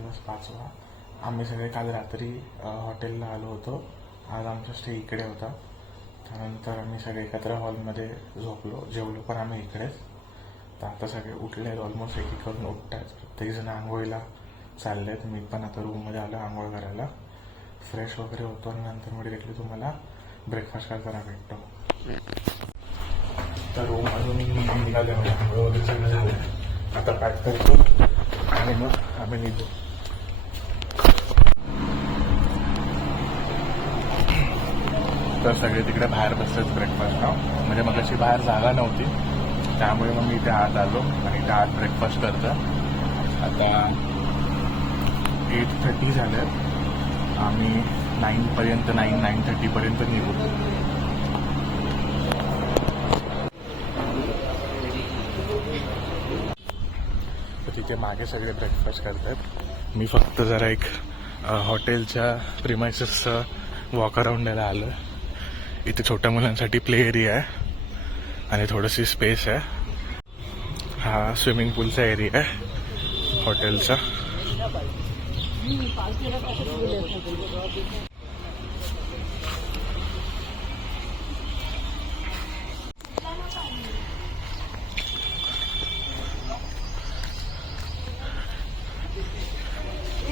दिवस पाचवा आम्ही सगळे काल रात्री हॉटेलला आलो होतो. आज आमचा स्टे इकडे होता. त्यानंतर आम्ही सगळे एकत्र हॉलमध्ये झोपलो. जेवलो पण आम्ही इकडेच. तर आता सगळे उठले आहेत ऑलमोस्ट एक एक करून उठत आहेत प्रत्येकजण आंघोळीला चालले आहेत मी पण आता रूममध्ये आलो आंघोळ करायला. फ्रेश वगैरे होतो आणि नंतर मी डिरेक्टली तुम्हाला ब्रेकफास्ट करताना भेटतो. तर रूम अजून निघाले वगैरे सगळं झालं. आता पॅक करतो. आणि मग आम्ही निघू. तर सगळे तिकडे बाहेर बसलेत ब्रेकफास्टला म्हणजे मग अशी बाहेर जागा नव्हती. त्यामुळे मग मी इथे आत आलो आणि इथे आत ब्रेकफास्ट करतो आता एट थर्टी झाले. आम्ही नाईनपर्यंत नाईन नाईन थर्टीपर्यंत निघू. तिथे मागे सगळे ब्रेकफास्ट करतात. मी फक्त जरा एक हॉटेलच्या प्रिमायसेसचं वॉक अराउंड द्यायला आलो इथे छोट्या मुलांसाठी प्ले एरिया आहे. आणि थोडीशी स्पेस आहे. हा स्विमिंग पूलचा एरिया आहे. हॉटेलचा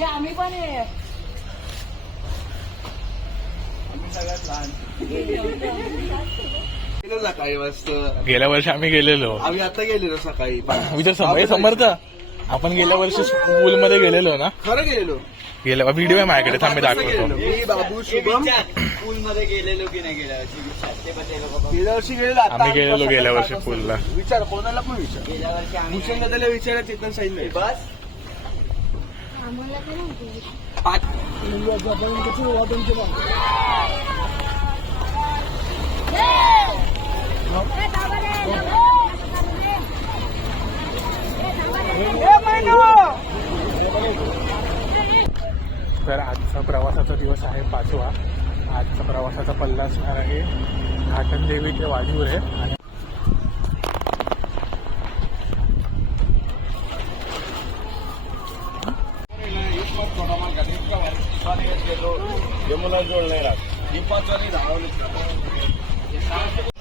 आम्ही पण गेलो सकाळी मस्त. गेल्या वर्षी आम्ही गेलेलो. आम्ही आता गेलेलो सकाळी. विजय समज समर्थ आपण गेल्या वर्षी पूलमध्ये गेलेलो ना? खरं गेलेलो. गेल्या व्हिडिओ आहे माझ्याकडे थांब दाखवतो. मी बाबू शुभम. पूल मध्ये गेलेलो की नाही गेल्या वर्षी? विचार गेल्या वर्षी गेलेलो आता आम्ही गेलेलो गेल्या वर्षी. पूलला. विचार कोणाला पण विचार. गेल्या वर्षी आम्ही भूषण दादाला विचारा चेतन साईन तर आजचा प्रवासाचा दिवस आहे पाचवा. आजचा प्रवासाचा पल्ला असणार आहे घाटन देवी ते वाडीवर आहे आणि યમુના જોડ નહીં રાખ દીપાચારી રાવલી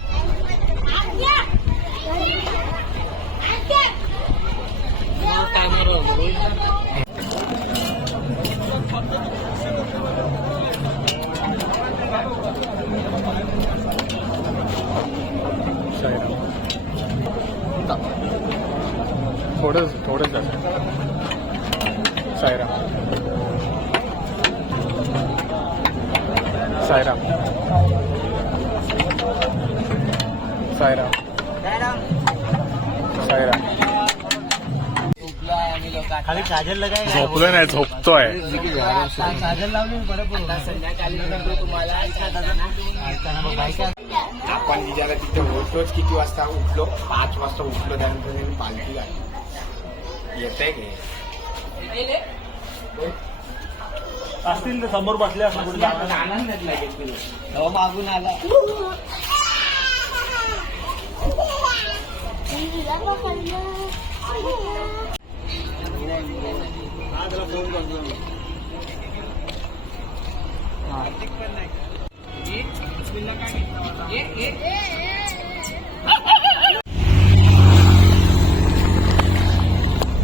सायराम सायराम सायराम खाली काजल लगाय झोपलो नाही झोपतोय. काजल लावली आपण विचारलं तिथे उठलोच किती वाजता उठलो? पाच वाजता उठलो त्यानंतर त्यांनी पालखी घातली येते असतील ते समोर बसले असं कुठे हो मागून आला.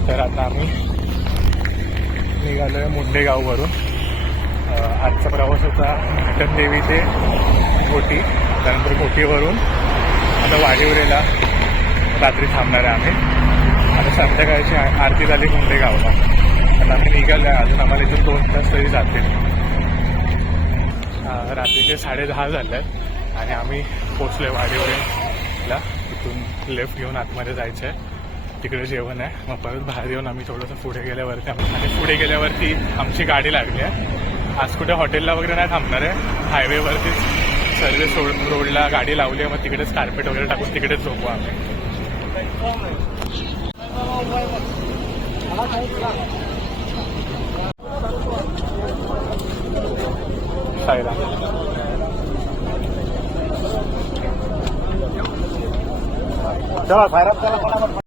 तर आता आम्ही निघालोय मुंडे गाववरून आजचा प्रवास होता घाटनदेवी ते घोटी त्यानंतर घोटीवरून आता वाडीवरेला रात्री थांबणार आहे आम्ही. आता संध्याकाळची आरती झाली मुंबई गावला. आता आम्ही निघालो आहे अजून आम्हाला इथून दोन तास तरी जातील. रात्रीचे साडे दहा झाले आहेत आणि आम्ही पोचलोय वाडीवरेला तिथून लेफ्ट घेऊन आतमध्ये जायचं आहे तिकडे जेवण आहे. मग परत बाहेर येऊन आम्ही थोडंसं पुढे गेल्यावरती आणि पुढे गेल्यावरती आमची गाडी लागली आहे. आज कुठे हॉटेलला वगैरे नाही थांबणार आहे. हायवेवरतीच सर्विस रोड रोडला गाडी लावली आहे मग तिकडेच कार्पेट वगैरे टाकून तिकडेच झोपू आम्ही. सायरा. चला सायराम चला.